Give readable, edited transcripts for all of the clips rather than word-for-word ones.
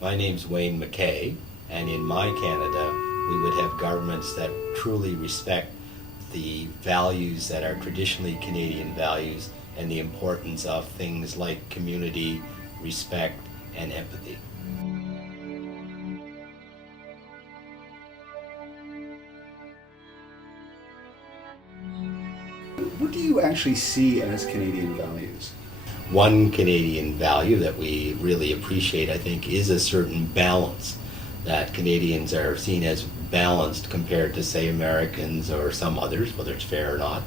My name's Wayne MacKay, and in my Canada, we would have governments that truly respect the values that are traditionally Canadian values and the importance of things like community, respect, and empathy. What do you actually see as Canadian values? One Canadian value that we really appreciate, I think, is a certain balance, that Canadians are seen as balanced compared to, say, Americans or some others, whether it's fair or not,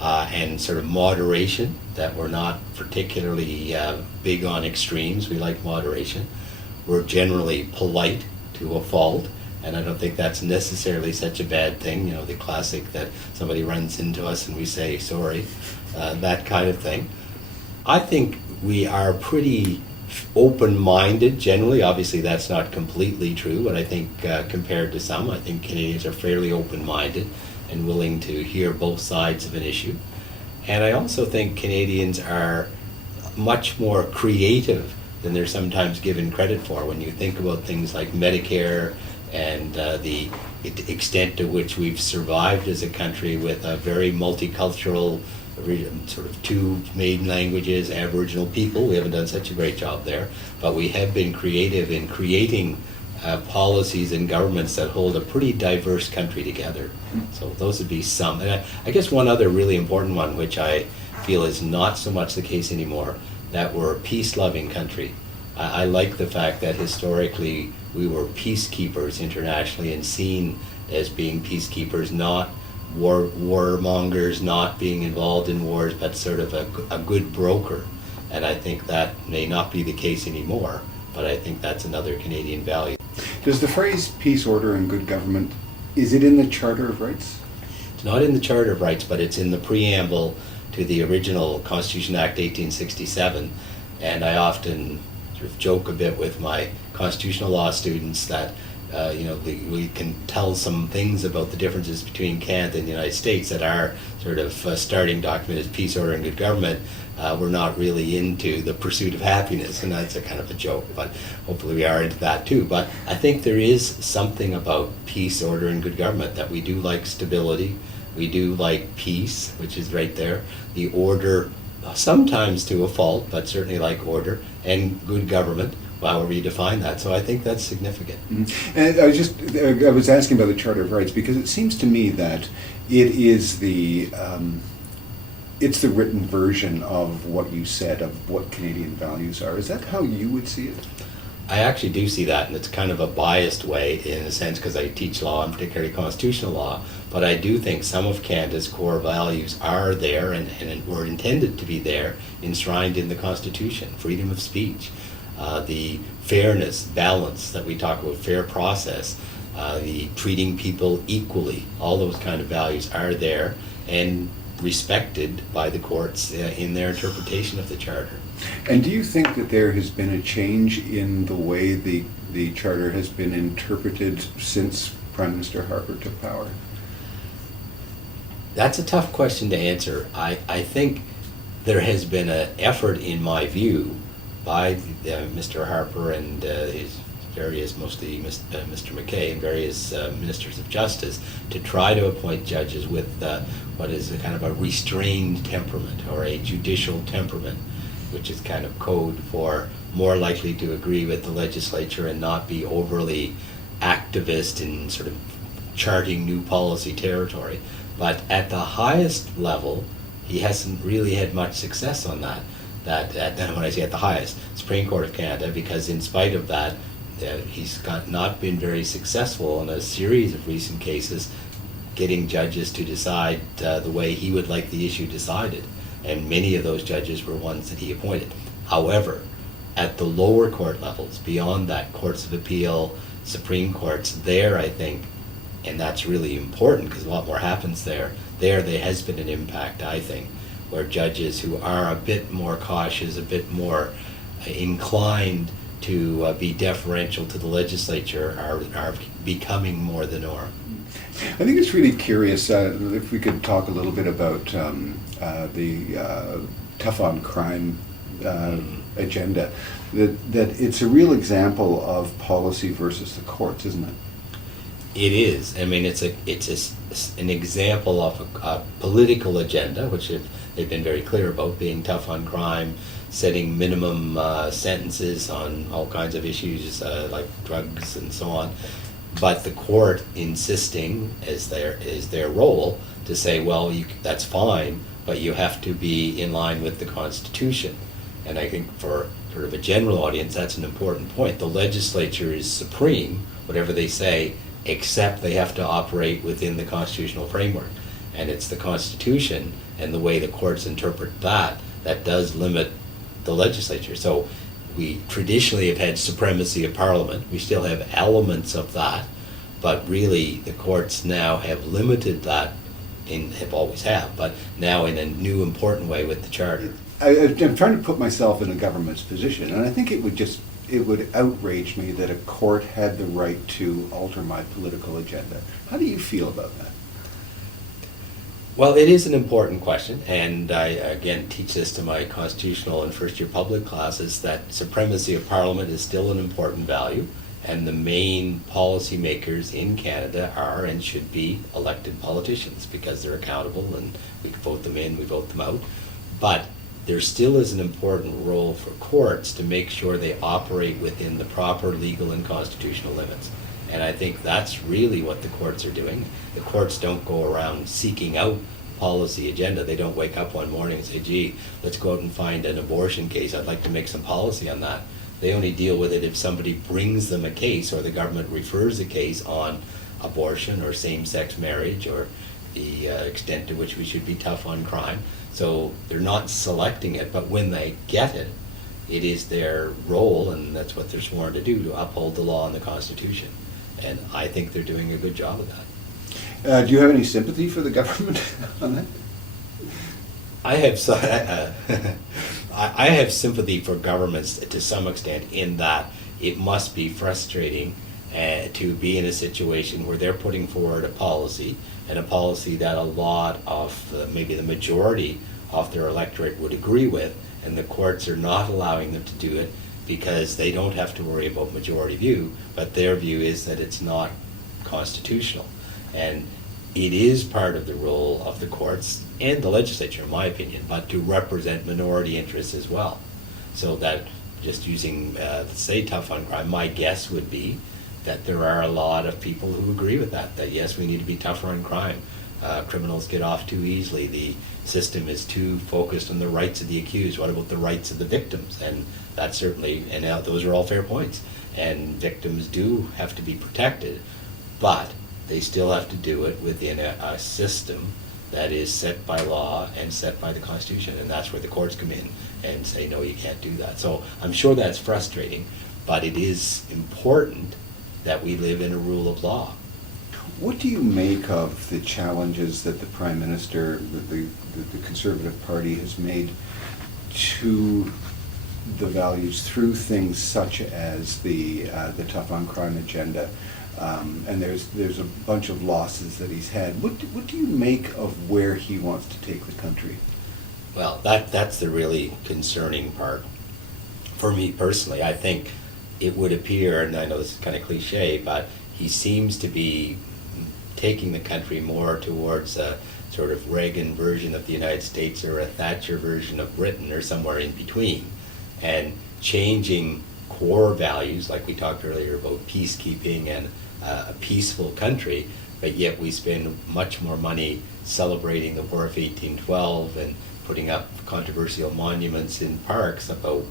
and sort of moderation, that we're not particularly big on extremes. We like moderation. We're generally polite to a fault, and I don't think that's necessarily such a bad thing. You know, the classic that somebody runs into us and we say sorry, that kind of thing. I think we are pretty open-minded generally. Obviously that's not completely true, but I think compared to some, I think Canadians are fairly open-minded and willing to hear both sides of an issue. And I also think Canadians are much more creative than they're sometimes given credit for. When you think about things like Medicare and the extent to which we've survived as a country with a very multicultural, sort of two maiden languages, Aboriginal people. We haven't done such a great job there, but we have been creative in creating policies and governments that hold a pretty diverse country together. So those would be some. And I guess one other really important one, which I feel is not so much the case anymore, that we're a peace-loving country. I like the fact that historically we were peacekeepers internationally and seen as being peacekeepers, not warmongers, not being involved in wars, but sort of a good broker. And I think that may not be the case anymore, but I think that's another Canadian value. Does the phrase peace, order, and good government, is it in the Charter of Rights? It's not in the Charter of Rights, but it's in the preamble to the original Constitution Act 1867. And I often sort of joke a bit with my constitutional law students that we can tell some things about the differences between Canada and the United States, that our sort of starting document is peace, order, and good government. We're not really into the pursuit of happiness, and that's a kind of a joke, but hopefully we are into that too. But I think there is something about peace, order, and good government, that we do like stability, we do like peace, which is right there, the order, sometimes to a fault, but certainly like order, and good government, however you define that. So I think that's significant. Mm-hmm. And I was asking about the Charter of Rights because it seems to me that it is it's the written version of what you said of what Canadian values are. Is that how you would see it? I actually do see that, and it's kind of a biased way in a sense because I teach law, and particularly constitutional law, but I do think some of Canada's core values are there and were intended to be there, enshrined in the Constitution. Freedom of speech, the fairness, balance that we talk about, fair process, the treating people equally, all those kind of values are there and respected by the courts in their interpretation of the Charter. And do you think that there has been a change in the way the Charter has been interpreted since Prime Minister Harper took power? That's a tough question to answer. I think there has been an effort, in my view, by Mr. Harper and his various, mostly Mr. MacKay and various ministers of justice, to try to appoint judges with what is a kind of a restrained temperament, or a judicial temperament, which is kind of code for more likely to agree with the legislature and not be overly activist in sort of charting new policy territory. But at the highest level, he hasn't really had much success on that. When I say at the highest, Supreme Court of Canada, because in spite of that, he's not been very successful in a series of recent cases getting judges to decide the way he would like the issue decided. And many of those judges were ones that he appointed. However, at the lower court levels, beyond that, courts of appeal, Supreme Courts, there I think, and that's really important because a lot more happens there has been an impact, I think, where judges who are a bit more cautious, a bit more inclined to be deferential to the legislature are becoming more the norm. I think it's really curious if we could talk a little bit about the tough on crime agenda, that it's a real example of policy versus the courts, isn't it? It is. I mean, it's an example of a political agenda, which they've been very clear about, being tough on crime, setting minimum sentences on all kinds of issues like drugs and so on. But the court insisting, as their role, to say, well, that's fine, but you have to be in line with the Constitution. And I think for sort of a general audience, that's an important point. The legislature is supreme, whatever they say, except they have to operate within the constitutional framework. And it's the Constitution and the way the courts interpret that does limit the legislature. So we traditionally have had supremacy of Parliament. We still have elements of that, but really the courts now have limited that, but now in a new important way with the Charter. I'm trying to put myself in a government's position, and I think it would outrage me that a court had the right to alter my political agenda. How do you feel about that? Well, it is an important question, and I, again, teach this to my constitutional and first-year public classes, that supremacy of Parliament is still an important value, and the main policymakers in Canada are and should be elected politicians because they're accountable, and we vote them in, we vote them out. But there still is an important role for courts to make sure they operate within the proper legal and constitutional limits. And I think that's really what the courts are doing. The courts don't go around seeking out policy agenda. They don't wake up one morning and say, gee, let's go out and find an abortion case. I'd like to make some policy on that. They only deal with it if somebody brings them a case or the government refers a case on abortion or same-sex marriage or the extent to which we should be tough on crime. So they're not selecting it, but when they get it, it is their role, and that's what they're sworn to do, to uphold the law and the Constitution. And I think they're doing a good job of that. Do you have any sympathy for the government on that? I have sympathy for governments to some extent in that it must be frustrating to be in a situation where they're putting forward a policy, and a policy that a lot of, maybe the majority of their electorate would agree with, and the courts are not allowing them to do it because they don't have to worry about majority view, but their view is that it's not constitutional. And it is part of the role of the courts and the legislature, in my opinion, but to represent minority interests as well. So that, just using, say, tough on crime, my guess would be that there are a lot of people who agree with that yes, we need to be tougher on crime. Criminals get off too easily. The system is too focused on the rights of the accused. What about the rights of the victims? And that's certainly, and those are all fair points. And victims do have to be protected, but they still have to do it within a system that is set by law and set by the Constitution. And that's where the courts come in and say, no, you can't do that. So I'm sure that's frustrating, but it is important that we live in a rule of law. What do you make of the challenges that the Prime Minister, that the Conservative Party has made to the values through things such as the tough on crime agenda? And there's a bunch of losses that he's had. What do you make of where he wants to take the country? Well, that's the really concerning part. For me personally, I think it would appear, and I know this is kind of cliche, but he seems to be taking the country more towards a sort of Reagan version of the United States or a Thatcher version of Britain or somewhere in between, and changing core values, like we talked earlier about peacekeeping and a peaceful country, but yet we spend much more money celebrating the War of 1812 and putting up controversial monuments in parks about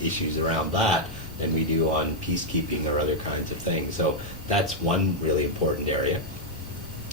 issues around that than we do on peacekeeping or other kinds of things. So that's one really important area.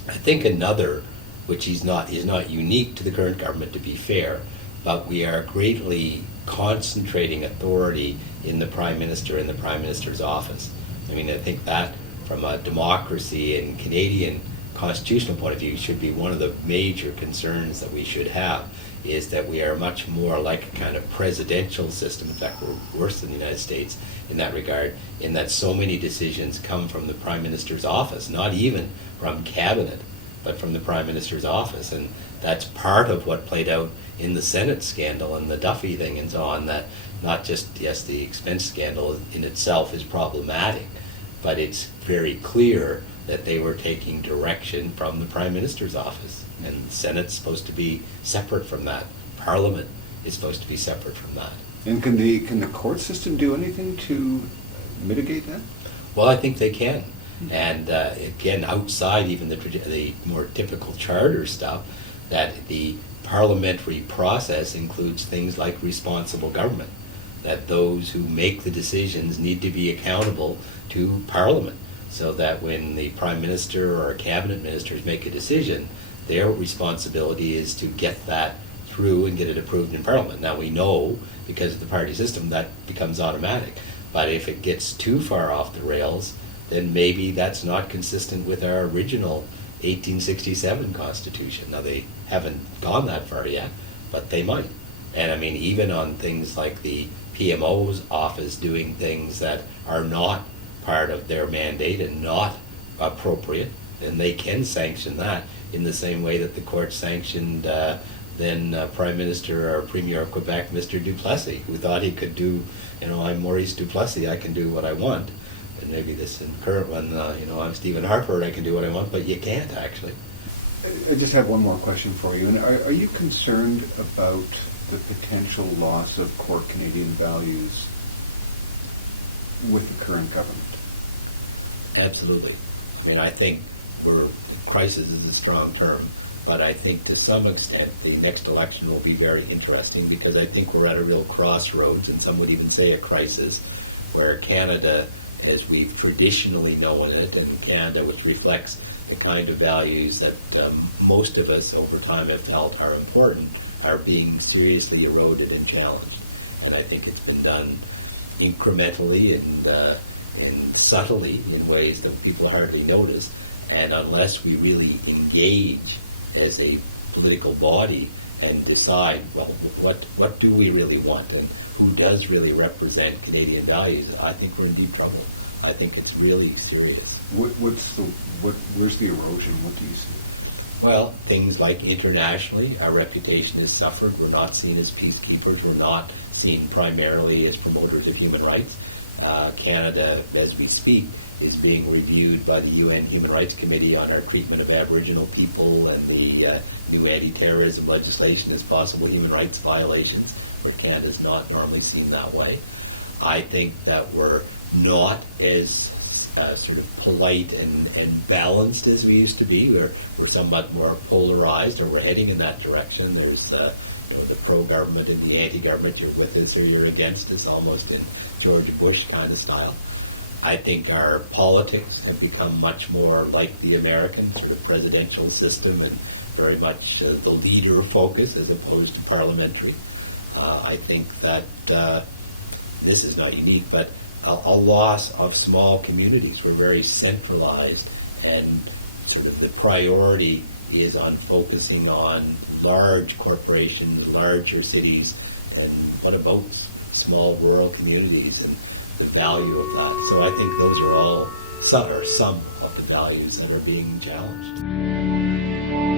I think another, which is not unique to the current government, to be fair, but we are greatly concentrating authority in the Prime Minister and the Prime Minister's office. I mean, I think that from a democracy and Canadian constitutional point of view should be one of the major concerns that we should have, is that we are much more like a kind of presidential system. In fact, we're worse than the United States in that regard, in that so many decisions come from the Prime Minister's office, not even from Cabinet, but from the Prime Minister's office. And that's part of what played out in the Senate scandal and the Duffy thing and so on, that not just, yes, the expense scandal in itself is problematic, but it's very clear that they were taking direction from the Prime Minister's office. And the Senate's supposed to be separate from that. Parliament is supposed to be separate from that. And can the court system do anything to mitigate that? Well, I think they can. And again, outside even the more typical charter stuff, that the parliamentary process includes things like responsible government, that those who make the decisions need to be accountable to Parliament, so that when the Prime Minister or cabinet ministers make a decision, their responsibility is to get that through and get it approved in Parliament. Now we know, because of the party system, that becomes automatic. But if it gets too far off the rails, then maybe that's not consistent with our original 1867 Constitution. Now they haven't gone that far yet, but they might. And I mean, even on things like the PMO's office doing things that are not part of their mandate and not appropriate, then they can sanction that in the same way that the court sanctioned then Prime Minister or Premier of Quebec, Mr. Duplessis, who thought he could do, I'm Maurice Duplessis, I can do what I want. And maybe this in current one, I'm Stephen Harper, I can do what I want, but you can't actually. I just have one more question for you. And are you concerned about the potential loss of core Canadian values with the current government? Absolutely. I mean, I think crisis is a strong term, but I think to some extent the next election will be very interesting, because I think we're at a real crossroads, and some would even say a crisis, where Canada, as we've traditionally known it, and Canada, which reflects the kind of values that most of us over time have felt are important, are being seriously eroded and challenged. And I think it's been done incrementally and subtly in ways that people hardly notice. And unless we really engage as a political body and decide, well, what do we really want, and who does really represent Canadian values, I think we're in deep trouble. I think it's really serious. Where's the erosion? What do you see? Well, things like internationally, our reputation has suffered. We're not seen as peacekeepers. We're not seen primarily as promoters of human rights. Canada, as we speak, is being reviewed by the UN Human Rights Committee on our treatment of Aboriginal people and the new anti-terrorism legislation as possible human rights violations, where Canada's not normally seen that way. I think that we're not as sort of polite and balanced as we used to be. We're somewhat more polarized, or we're heading in that direction. There's the pro-government and the anti-government. You're with us or you're against us, almost in George Bush kind of style. I think our politics have become much more like the American sort of presidential system, and very much the leader focus as opposed to parliamentary. I think that this is not unique, but a loss of small communities. We're very centralized, and sort of the priority is on focusing on large corporations, larger cities, and what about small rural communities and the value of that. So I think those are all some of the values that are being challenged.